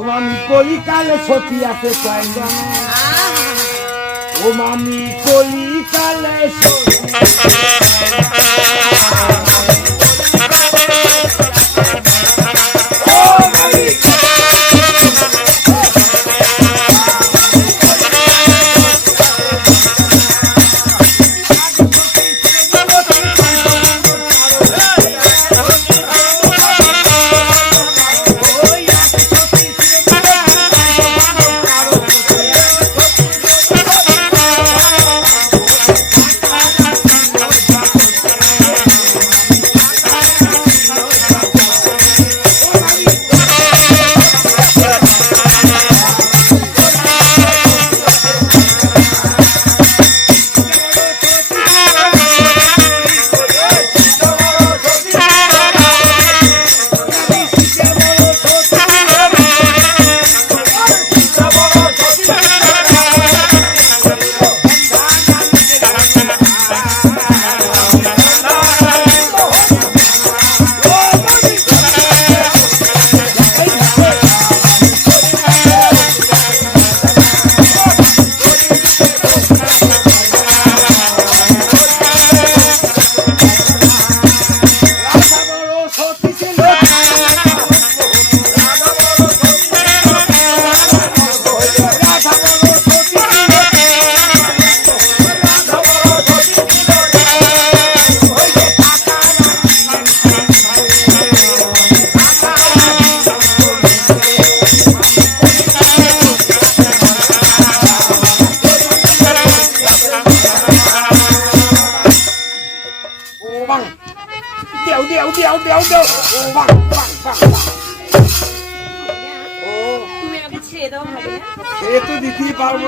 ও মামি কলিকালে সতী আছে কয়েকজন ও মামি কলিকালে সতী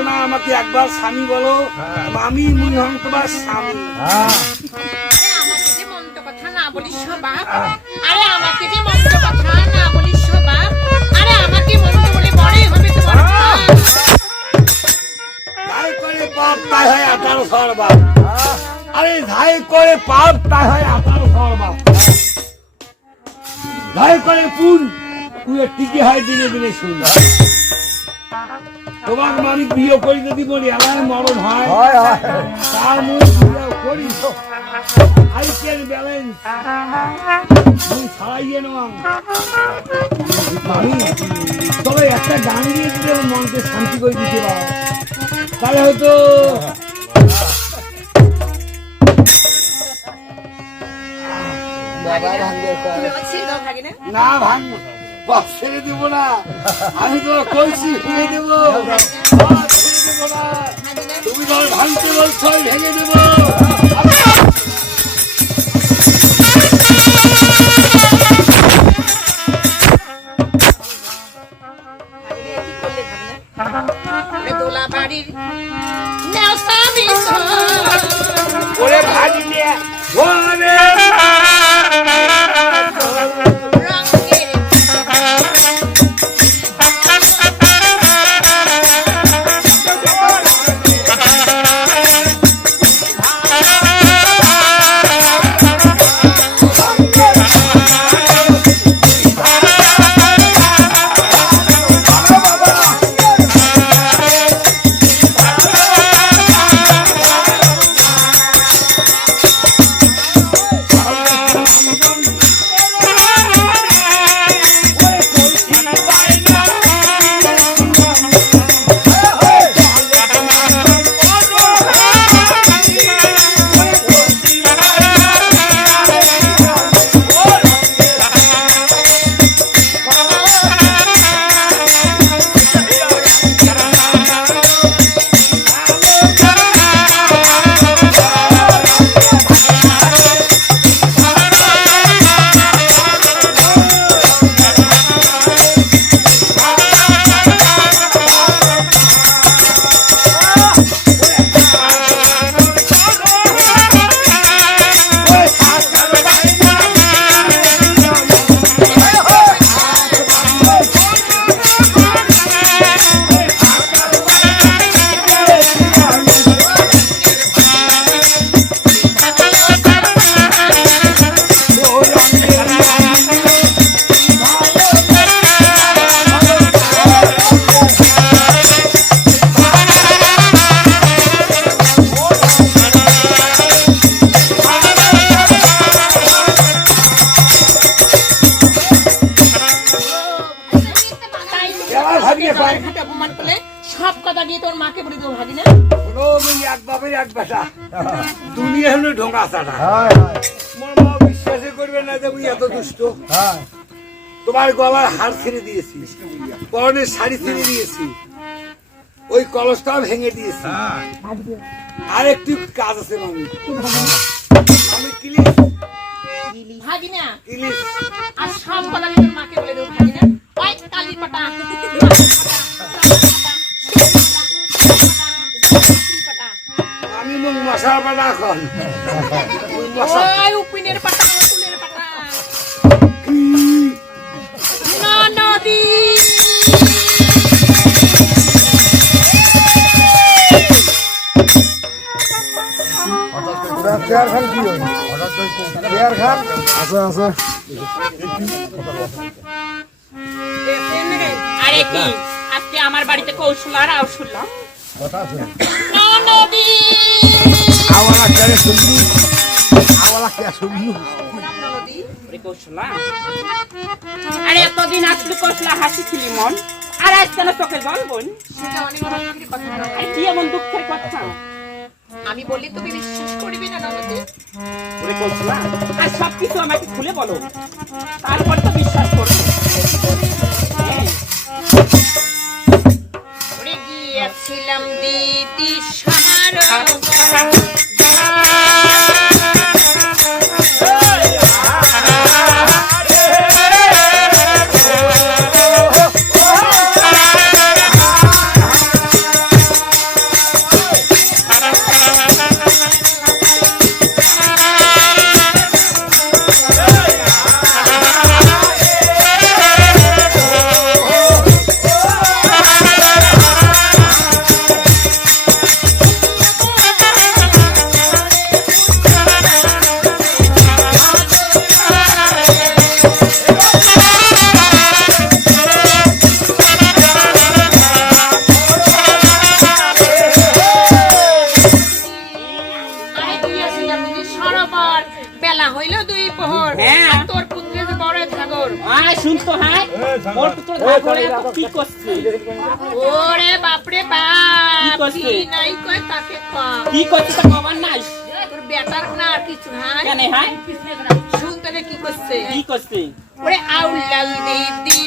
না আমাকে একবার স্বামী বলো আমি মুই হম তোমার স্বামী। আমাকে যে মন্দ কথা না বলিস বাপ। আরে আমাকে যে মন্দ কথা না বলিস বাপ। আরে আমাকে মন্দ বলে বড়ই হবে তোমার। ভাই। ধাই করে পাপ তাই হয় আঠারো সরবা আরে ধাই করে পাপ তাই হয় আঠারো সরবা ধাই করে পুন পুয়ে টিকে হয় দিনে দিনে সুন্দর তোমার আমি বিয়ে করি যদি বলি আমার মরণ হয়। তার মুখ বিয়ে করি। আই ক্যান ব্যালেন্স মুই ছাড়াইয়ে নেওয়া আমি তবে একটা গান দিয়ে আমার মনকে শান্তি করে দিতে পারো। তাহলে হয়তো না ভাঙবো বাপ ছেড়ে দিব না। আমি তো কলসি ভেঙে দেব। তুমি ধর ভাঙতে বলছো ভেঙে দেব। ওরে দোলা হলো ঢোঙা চাটা হয়। তোমার মা বিশ্বাসই করবে না যে আমি এত দুষ্ট। হয়। তোমার গলার হার ছেড়ে দিয়েছি। পরনের শাড়ি ছেড়ে দিয়েছি। ওই কলসটাও ভেঙে দিয়েছি। আর একটু কাজ আছে মামি। আমি ক্লিস ভাগিনা আর সব কথা মাকে বলে দেবো ভাগিনা। ওই কালী পাটা পাটা এখন ওই মশা ওই উপিনের পাটা উপুলের পাটা না নদী এবার চেয়ার খান কি হল? চেয়ার খান? আছে আছে। আরে কি? আজকে আমার বাড়িতে কৌশল আর আউশুল্লাম কথা আছে। আওয়ালা কে শুনলু আওয়ালা কে শুনলু আরে এতদিন আসলে হাসিছিলি মন? আর আজ কেন চোখে জল বোন কি এমন দুঃখের কথা? আমি বললে তুমি বিশ্বাস করবি না ননদে। কৌশলা আর সব কিছু আমাকে খুলে বলো। তারপর তো বিশ্বাস করব হ্যাঁ। গিয়েছিলাম দিতি সাহার। হ্যাঁ। তোর পুত্রে যে বড় সাগর আয় কি করছে? ওরে বাপ করছে? কি নাই কয় তাকে কম কি করছে তা কবার নাই? তোর বেটার না আর কিছু কেন রে কি করছে। কি করছে? ওরে আউলাল দিদি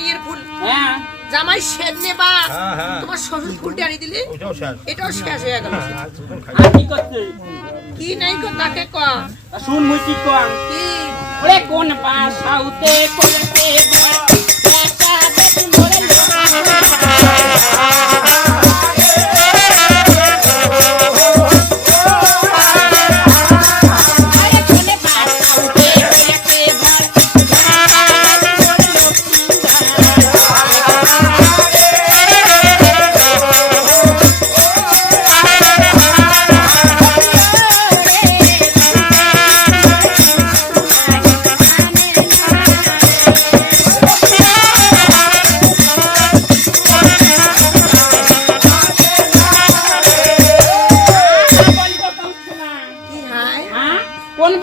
ডুবেল ফুল। হ্যাঁ। জামাই শেদ নেবা হ্যাঁ, হ্যাঁ। তোমার শ্বশুর ফুলটা আনি দিলি? ওটাও শেষ। এটাও শেষ হয়ে গেল। কি করতে কি নাই গো তাকে ক? শুন মুই কি কম কি? ওরে কোন বাসাউতে কইতে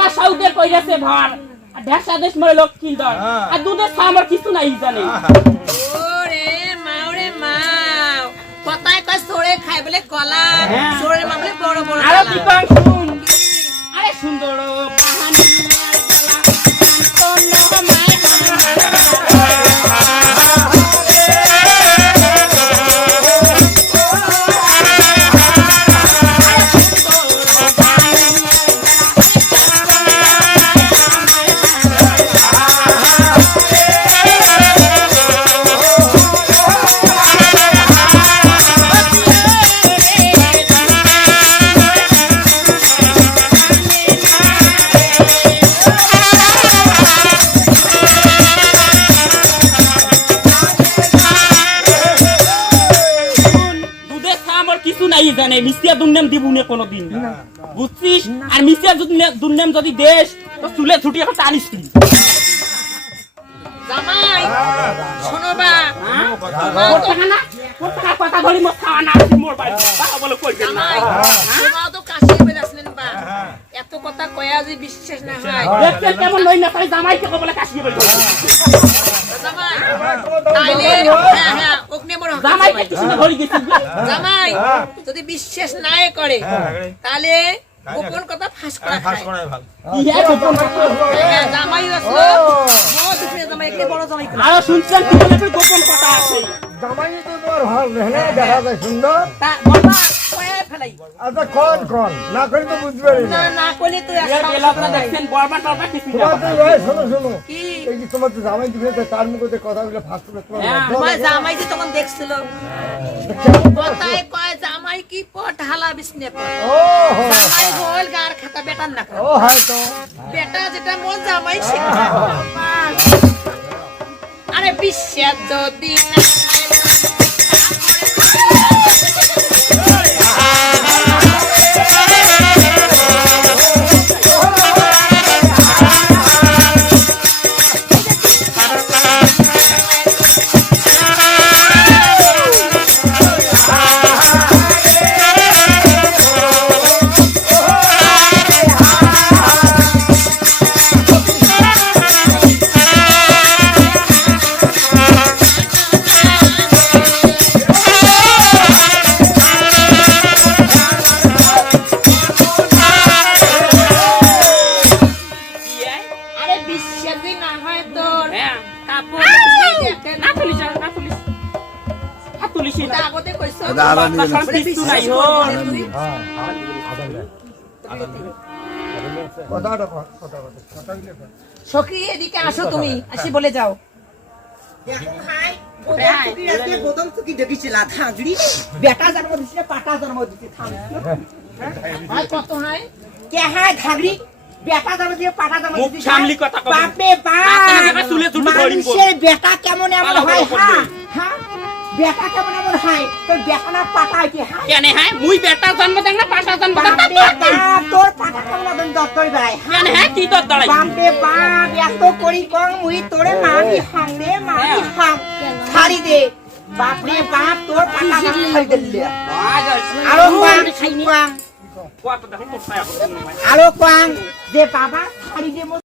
কোন বাসাউতে কইরাছে ভার। ঢেসা দেশ মরে লক্ষ্মী দর। হ্যাঁ। আর দুধের আমার কিছু নাই জানে। ওরে মা ওরে মা কথায় কয় সরে খাই বলে কলা। হ্যাঁ। সরে মা বলে বড় বড় আরে কি শুন। আরে সুন্দর বাহানি নাই জানে দুর্নাম দিব না। কোনোদিন বুঝছিস? আর মিস্তিয়া দুর্নাম যদি দেশ তো চুলে ছুটি এখন টানিস তুই জামাই শোনো বা। কথা বলি মোর খাওয়া না আসি মোর বাড়ি বলে কই জামাই তোমাও তো কাশি বেরাছিলেন বা। এত কথা কয়া যে বিশ্বাস না হয় দেখতে কেমন লই না তাই জামাইকে কবলে কাশিয়ে বলে জামাই তাইলে হ্যাঁ হ্যাঁ। মোর হক জামাই জামাই। কিছু গেছি। জামাই যদি বিশ্বাস নাই করে তাহলে গোপন কথা ফাঁস করা খায় ইহে গোপন কথা। হ্যাঁ, জামাই আসলো। মদ উঠে জামাই একটু বড় জামাই করে। শুনছেন কি গোপন কথা আছে। জামাই তো তোমার ভালো দেখা যায় সুন্দর। বাবা ফেলাই। আচ্ছা কন কন? না করে তো বুঝতে পারি না। না না করলে তুই এর বেলাটা দেখছেন বরবাদ টরবাদ কিছু তোমার শোনো শোনো। কি? এই যে তোমার তো জামাই দিবে তার মুখে কথাগুলো ফাঁস করে তোমার আমার জামাই যে তখন দেখছিল। কথায় কয় জামাই কি পট জামাই হল গার খাতা বেটার না ও হয়তো বেটা যেটা মোর জামাই সেটা আরে বিশ্বাস যদি না সখী এদিকে আসো তুমি আসি বলে যাও। বেটা জন্ম পাটা জন্ম কত হয়? কে হ্যাঁ কেমন এমন হয় হ্যাঁ হ্যাঁ। বেটা কেমন এমন হয়? তোর বেটা না পাটা কি হ্যাঁ? কেনে হ্যাঁ? মুই বেটার জন্ম দেন না পাটার জন্ম বাপ তোর পাটা কেমন এমন দত্তই বেড়ায় কেনে হ্যাঁ? কি দর দাঁড়াই বাপরে বাপ এত করি কম মুই তোরে মারি হাং রে মারি হাং ছাড়ি দে। বাপরে বাপ তোর পাটা আমি ছাড়ি দিলে। আরও কোয়াং কোয়াং দেখো আরও কোয়াং যে বাবা ছাড়ি দে